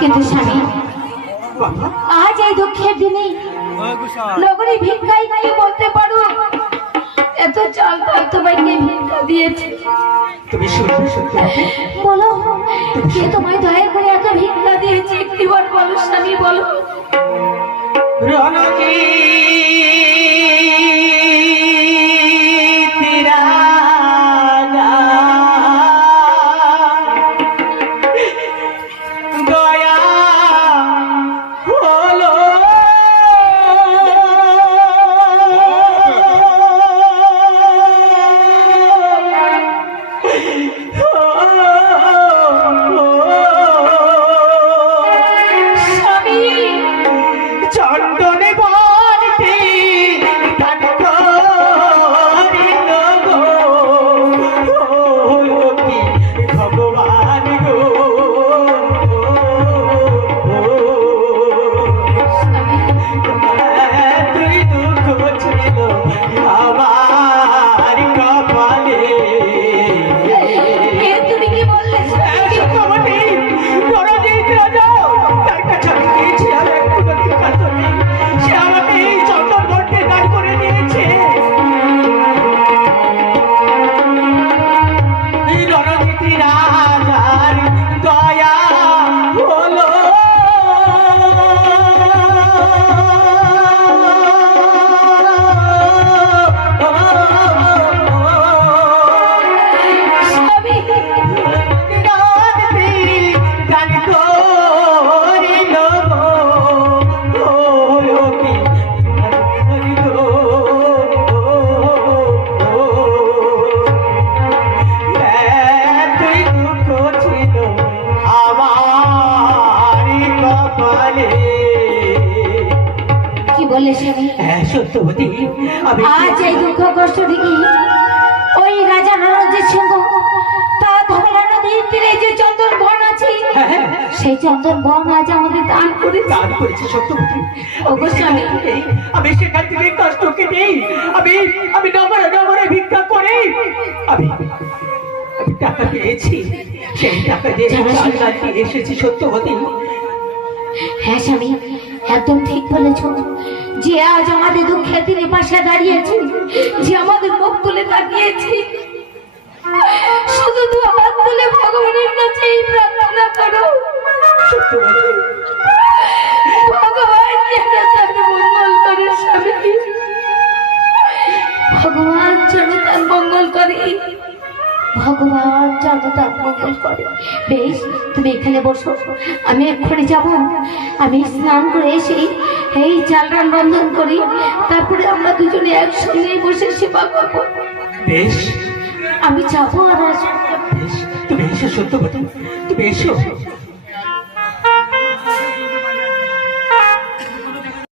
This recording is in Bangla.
কিন্তু স্বামী আজ এই দুঃখের দিনে নগরী ভিক্ষাই কি বলতে পারো এত চাল তাল তোমাকে ভিক্ষা দিয়েছে। তুমি বলো কে তোমায় দয়া করে এত ভিক্ষা দিয়েছে? একটিবার বলো স্বামী বলো। রণজিৎ! কপালে কি স্বামী হ্যাঁ সত্যবতী আমি আজ এই দুঃখ কষ্ট দেখি ওই রাজা নরজিৎ সিংহ তা ধবলা নদীর তীরে যে চন্দন বন আছে হ্যাঁ, হ্যাঁ, সেই চন্দন বন আজ আমাদের দান করে দান করেছে সত্যবতী অবশ্যই আমি আমি সেখান থেকে কষ্ট কেটে আমি আমি নগরে নগরে ভিক্ষা করে আমি টাকা পেয়েছি। সেই টাকা দিয়ে এসেছি সত্যবতী হ্যাঁ স্বামী, একদম ঠিক বলেছ। যে আজ আমাদের দুঃখের দিনে পাশে দাঁড়িয়েছে যে আমাদের মুখ তুলে তাকিয়েছে, শুধু তো হাত ভগবান যেন তার মঙ্গল করে। বেশ তুমি এখানে বসো। আমি এক্ষুনি যাব। আমি স্নান করে এসে এই চালরান বন্ধন করি। তারপরে আমরা দুজনে একসঙ্গে বসে সেবা করব। বেশ। আমি যাব আর আসব। বেশ তুমি এসো সত্যবতী তুমি এসো।